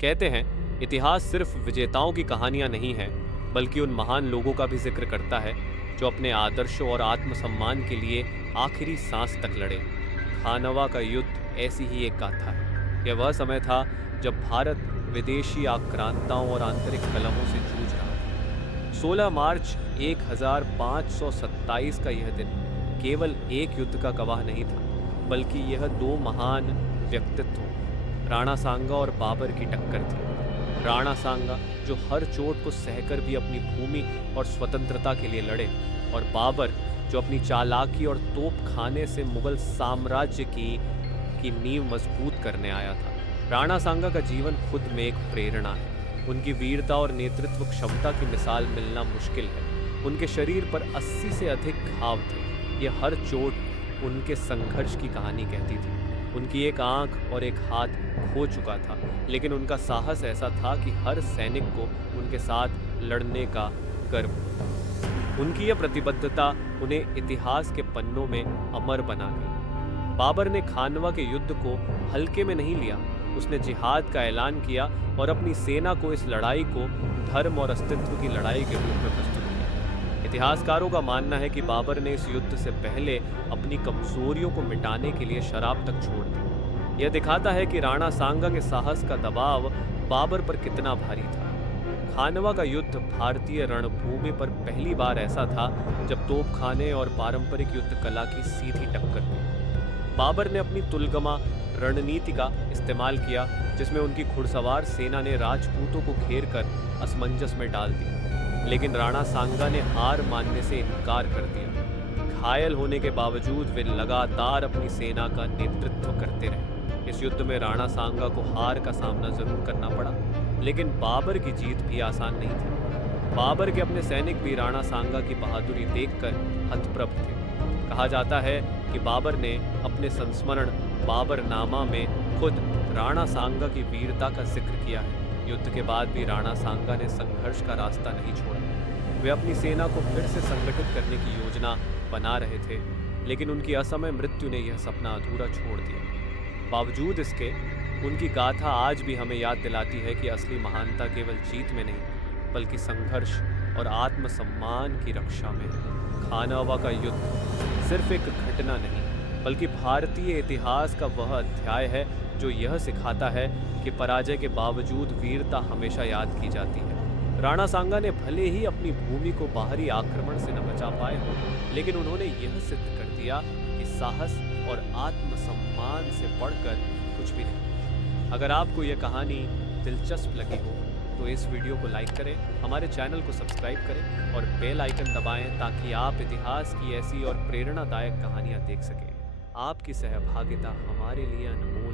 कहते हैं इतिहास सिर्फ विजेताओं की कहानियां नहीं है, बल्कि उन महान लोगों का भी जिक्र करता है जो अपने आदर्शों और आत्मसम्मान के लिए आखिरी सांस तक लड़े। खानवा का युद्ध ऐसी ही एक गाथा है। यह वह समय था जब भारत विदेशी आक्रांताओं और आंतरिक कलहों से जूझ रहा था। 16 मार्च 1527 का यह दिन केवल एक युद्ध का गवाह नहीं था, बल्कि यह दो महान व्यक्तित्वों राणा सांगा और बाबर की टक्कर थी। राणा सांगा जो हर चोट को सहकर भी अपनी भूमि और स्वतंत्रता के लिए लड़े, और बाबर जो अपनी चालाकी और तोप खाने से मुगल साम्राज्य की नींव मजबूत करने आया था। राणा सांगा का जीवन खुद में एक प्रेरणा है। उनकी वीरता और नेतृत्व क्षमता की मिसाल मिलना मुश्किल है। उनके शरीर पर 80 से अधिक घाव थे। यह हर चोट उनके संघर्ष की कहानी कहती थी। उनकी एक आंख और एक हाथ खो चुका था, लेकिन उनका साहस ऐसा था कि हर सैनिक को उनके साथ लड़ने का गर्व होता। उनकी यह प्रतिबद्धता उन्हें इतिहास के पन्नों में अमर बना गई। बाबर ने खानवा के युद्ध को हल्के में नहीं लिया। उसने जिहाद का ऐलान किया और अपनी सेना को इस लड़ाई को धर्म और अस्तित्व की लड़ाई के रूप में प्रस्तुत किया। इतिहासकारों का मानना है कि बाबर ने इस युद्ध से पहले अपनी कमजोरियों को मिटाने के लिए शराब तक छोड़ दी। यह दिखाता है कि राणा सांगा के साहस का दबाव बाबर पर कितना भारी था। खानवा का युद्ध भारतीय रणभूमि पर पहली बार ऐसा था जब तोपखाने और पारंपरिक युद्ध कला की सीधी टक्कर हुई। बाबर ने अपनी तुलगमा रणनीति का इस्तेमाल किया, जिसमें उनकी घुड़सवार सेना ने राजपूतों को घेर कर असमंजस में डाल दिया, लेकिन राणा सांगा ने हार मानने से इनकार कर दिया। घायल होने के बावजूद वे लगातार अपनी सेना का नेतृत्व करते रहे। इस युद्ध में राणा सांगा को हार का सामना जरूर करना पड़ा, लेकिन बाबर की जीत भी आसान नहीं थी। बाबर के अपने सैनिक भी राणा सांगा की बहादुरी देखकर हतप्रभ थे। कहा जाता है कि बाबर ने अपने संस्मरण बाबरनामा में खुद राणा सांगा की वीरता का जिक्र किया है। युद्ध के बाद भी राणा सांगा ने संघर्ष का रास्ता नहीं छोड़ा। वे अपनी सेना को फिर से संगठित करने की योजना बना रहे थे, लेकिन उनकी असमय मृत्यु ने यह सपना अधूरा छोड़ दिया। बावजूद इसके उनकी गाथा आज भी हमें याद दिलाती है कि असली महानता केवल जीत में नहीं, बल्कि संघर्ष और आत्मसम्मान की रक्षा में है। खानवा का युद्ध सिर्फ एक घटना नहीं, बल्कि भारतीय इतिहास का वह अध्याय है जो यह सिखाता है कि पराजय के बावजूद वीरता हमेशा याद की जाती है। राणा सांगा ने भले ही अपनी भूमि को बाहरी आक्रमण से न बचा पाए हो, लेकिन उन्होंने यह सिद्ध कर दिया कि साहस और आत्मसम्मान से बढ़कर कुछ भी नहीं। अगर आपको यह कहानी दिलचस्प लगी हो तो इस वीडियो को लाइक करें, हमारे चैनल को सब्सक्राइब करें और बेल आइकन दबाएं ताकि आप इतिहास की ऐसी और प्रेरणादायक कहानियां देख सकें। आपकी सहभागिता हमारे लिए अनमोल